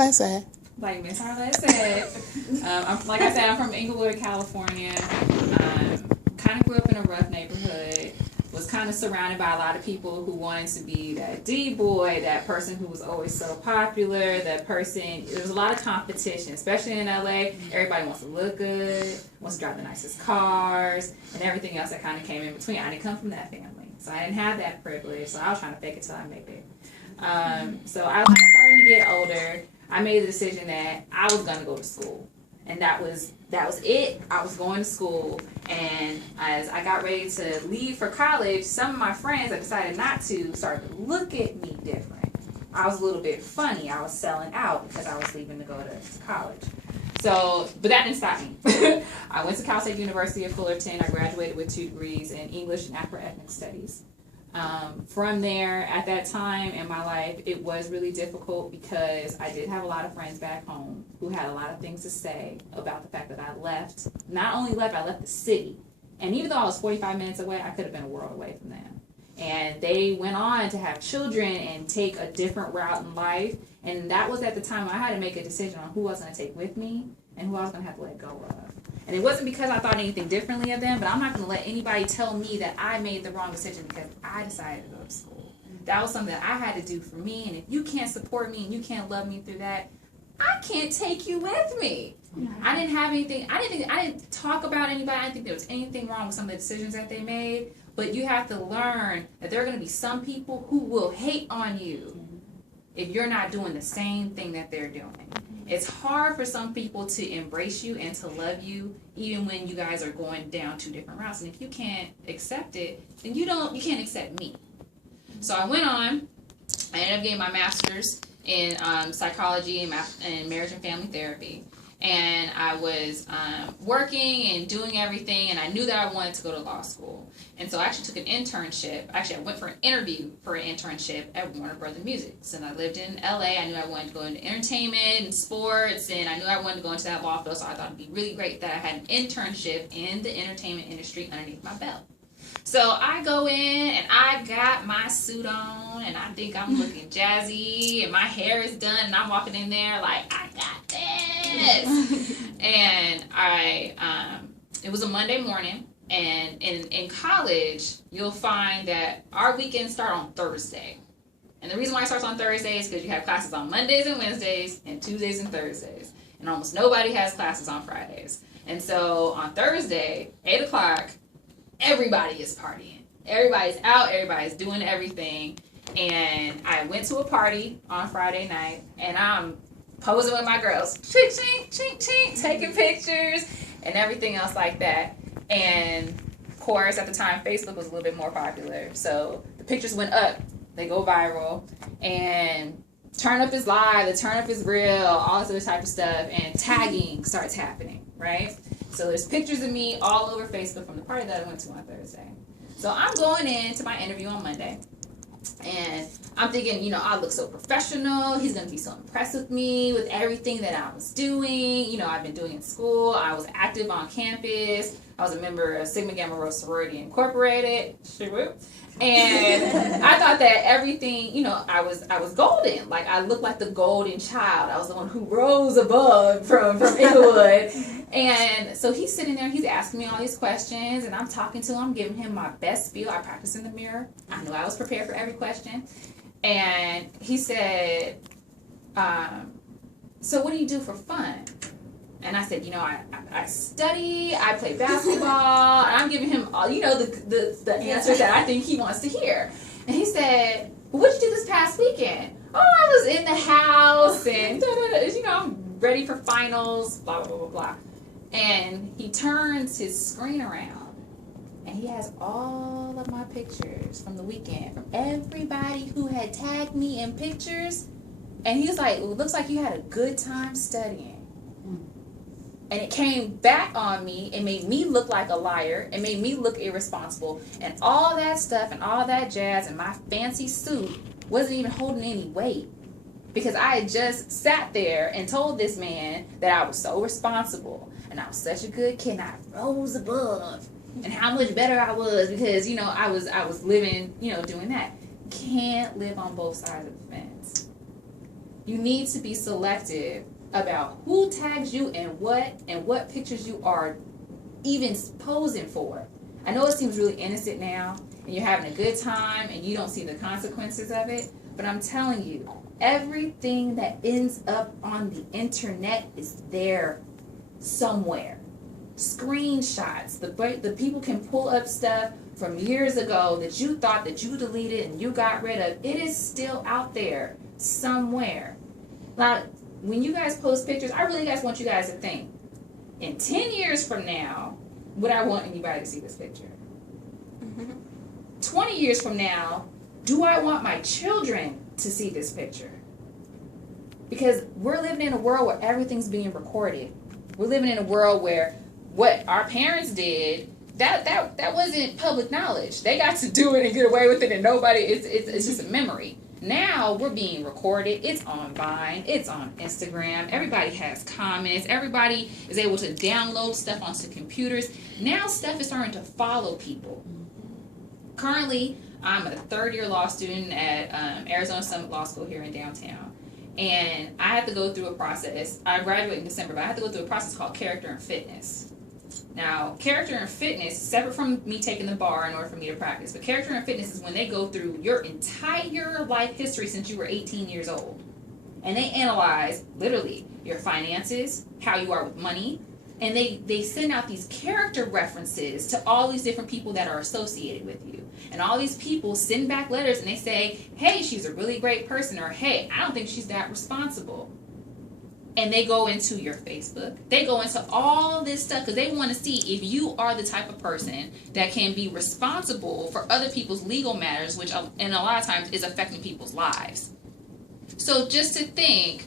Arlette said. Like Miss Arlette said. Like I said, I'm from Inglewood, California. Kind of grew up in a rough neighborhood. Was kind of surrounded by a lot of people who wanted to be that D-boy, that person who was always so popular, that person. There was a lot of competition, especially in LA. Everybody wants to look good, wants to drive the nicest cars, and everything else that kind of came in between. I didn't come from that family, so I didn't have that privilege, so I was trying to fake it till I make it. So I was starting to get older. I made the decision that I was going to go to school. And that was it. I was going to school, and as I got ready to leave for college, some of my friends that decided not to started to look at me different. I was a little bit funny. I was selling out because I was leaving to go to college. So, but that didn't stop me. I went to Cal State University of Fullerton. I graduated with 2 degrees in English and Afro-ethnic studies. From there, at that time in my life, it was really difficult because I did have a lot of friends back home who had a lot of things to say about the fact that I left. Not only left, I left the city. And even though I was 45 minutes away, I could have been a world away from them. And they went on to have children and take a different route in life. And that was at the time I had to make a decision on who I was going to take with me and who I was going to have to let go of. And it wasn't because I thought anything differently of them, but I'm not going to let anybody tell me that I made the wrong decision because I decided to go to school. That was something that I had to do for me, and if you can't support me and you can't love me through that, I can't take you with me. I didn't have anything. I didn't talk about anybody. I didn't think there was anything wrong with some of the decisions that they made, but you have to learn that there are going to be some people who will hate on you if you're not doing the same thing that they're doing. It's hard for some people to embrace you and to love you even when you guys are going down 2 different routes. And if you can't accept it, then you can't accept me. So I went on. I ended up getting my master's in psychology and marriage and family therapy. And I was working and doing everything, and I knew that I wanted to go to law school. And so I actually took an internship. Actually, I went for an interview for an internship at Warner Brothers Music. So I lived in LA. I knew I wanted to go into entertainment and sports, and I knew I wanted to go into that law field. So I thought it'd be really great that I had an internship in the entertainment industry underneath my belt. So I go in, and I got my suit on, and I think I'm looking jazzy, and my hair is done, and I'm walking in there like, I got this. And it was a Monday morning, and in college, you'll find that our weekends start on Thursday. And the reason why it starts on Thursday is because you have classes on Mondays and Wednesdays, and Tuesdays and Thursdays. And almost nobody has classes on Fridays. And so on Thursday, 8 o'clock, everybody is partying. Everybody's out. Everybody's doing everything. And I went to a party on Friday night, and I'm posing with my girls, chink, chink, chink, chink, taking pictures and everything else like that. And of course, at the time, Facebook was a little bit more popular. So the pictures went up. They go viral. And turn up is live. The turn up is real. All this other type of stuff. And tagging starts happening, right? So there's pictures of me all over Facebook from the party that I went to on Thursday. So I'm going into my interview on Monday. And I'm thinking, I look so professional. He's going to be so impressed with me, with everything that I was doing. I've been doing in school. I was active on campus. I was a member of Sigma Gamma Rho Sorority Incorporated. And I thought that everything, I was golden. Like, I looked like the golden child. I was the one who rose above from Inglewood. And so he's sitting there, he's asking me all these questions, and I'm talking to him, giving him my best spiel. I practiced in the mirror. I knew I was prepared for every question. And he said, so what do you do for fun? And I said, I study, I play basketball, and I'm giving him all, the answers that I think he wants to hear. And he said, well, what'd you do this past weekend? Oh, I was in the house, and I'm ready for finals, blah, blah, blah, blah. And he turns his screen around, and he has all of my pictures from the weekend, from everybody who had tagged me in pictures. And he was like, it looks like you had a good time studying. And it came back on me. It made me look like a liar. It made me look irresponsible. And all that stuff and all that jazz and my fancy suit wasn't even holding any weight. Because I had just sat there and told this man that I was so responsible. And I was such a good kid. And I rose above. And how much better I was because, I was living, doing that. Can't live on both sides of the fence. You need to be selective about who tags you and what pictures you are even posing for. I know it seems really innocent now, and you're having a good time, and you don't see the consequences of it, but I'm telling you, everything that ends up on the internet is there somewhere. Screenshots, the people can pull up stuff from years ago that you thought that you deleted and you got rid of. It is still out there somewhere. Now, when you guys post pictures, I really guys want you guys to think, in 10 years from now, would I want anybody to see this picture? 20 years from now, do I want my children to see this picture? Because we're living in a world where everything's being recorded. We're living in a world where what our parents did, that wasn't public knowledge. They got to do it and get away with it, and nobody, it's just a memory. Now we're being recorded. It's on Vine. It's on Instagram. Everybody has comments. Everybody is able to download stuff onto computers. Now stuff is starting to follow people. Currently, I'm a third-year law student at Arizona Summit Law School here in downtown. And I have to go through a process. I graduate in December, but I have to go through a process called character and fitness. Now, character and fitness is separate from me taking the bar in order for me to practice. But character and fitness is when they go through your entire life history since you were 18 years old. And they analyze, literally, your finances, how you are with money. And they send out these character references to all these different people that are associated with you. And all these people send back letters and they say, hey, she's a really great person, or hey, I don't think she's that responsible. And they go into your Facebook. They go into all this stuff because they want to see if you are the type of person that can be responsible for other people's legal matters, which and a lot of times is affecting people's lives. So just to think,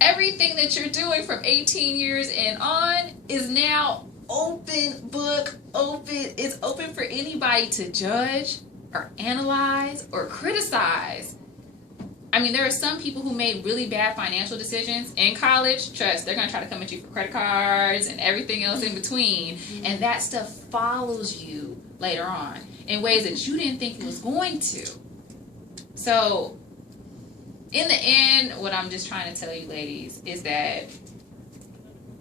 everything that you're doing from 18 years and on is now open book, open. It's open for anybody to judge or analyze or criticize. I mean, there are some people who made really bad financial decisions in college. Trust, they're going to try to come at you for credit cards and everything else in between. And that stuff follows you later on in ways that you didn't think it was going to. So, in the end, what I'm just trying to tell you, ladies, is that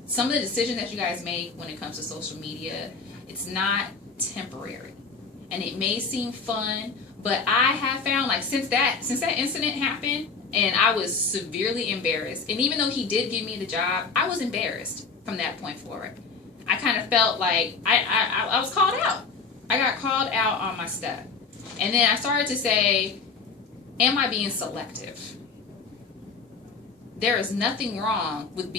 some of the decisions that you guys make when it comes to social media, it's not temporary. And it may seem fun, but I have found, like, since that incident happened, and I was severely embarrassed, and even though he did give me the job, I was embarrassed from that point forward. I kind of felt like I was called out. I got called out on my stuff. And then I started to say, am I being selective? There is nothing wrong with being